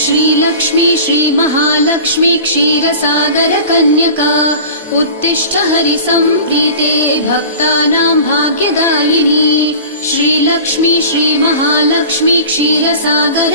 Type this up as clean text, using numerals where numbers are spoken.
श्रीलक्ष्मी श्रीमहालक्ष्मी क्षीरसागर कन्यका उत्तिष्ठ हरिसम्प्रीते भक्तानां भाग्यदायिनी श्रीलक्ष्मी श्रीमहालक्ष्मी क्षीरसागर